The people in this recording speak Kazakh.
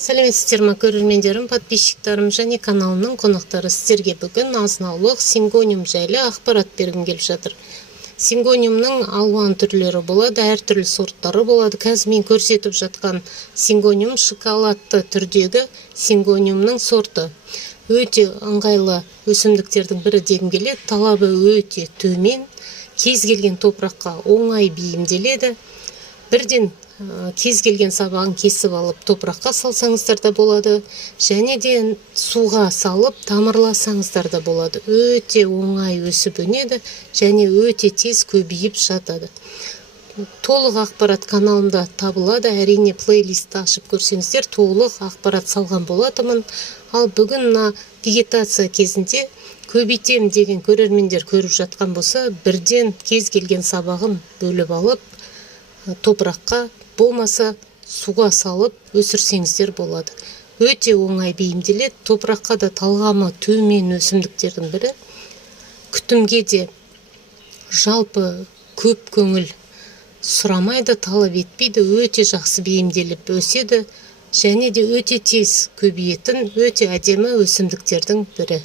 Сәлеметсіздер ма көрермендерім, подписчиктарым және каналымның қонақтары. Сіздерге бүгін азын-аулақ сингониум жайлы ақпарат бергім келіп жатыр. Сингониумның алуан түрлері болады, әртүрлі сорттары болады. Қазір мен көрсетіп жатқан сингониум шоколадты түрдегі сингониумның сорты. Өте ыңғайлы өсімдіктердің бірі дегім келеді. Талабы өте төмен, кез келген топыраққа оңай бейімделеді. Бірден кез келген сабағын кесіп алып топыраққа салсаңыздар да болады, және де суға салып тамырласаңыздар да болады. Өте оңай өсіп өнеді және өте тез көбейіп жатады. Толық ақпарат каналымда табылады. Әрине плейлистті ашып көрсеңіздер толық ақпарат салған болатымын. Ал бүгін вегетация кезінде көбейтем деген көрермендер көріп жатқан болса, бірден кез келген сабағын бөліп алып топыраққа болмаса суға салып өсірсеңіздер болады. Өте оңай бейімделеді. Топыраққа да талғамы төмен өсімдіктердің бірі. Күтімге де жалпы көп көңіл сұрамайды, талап етпейді. Өте жақсы бейімделіп өседі және де өте тез көбейетін өте әдемі өсімдіктердің бірі.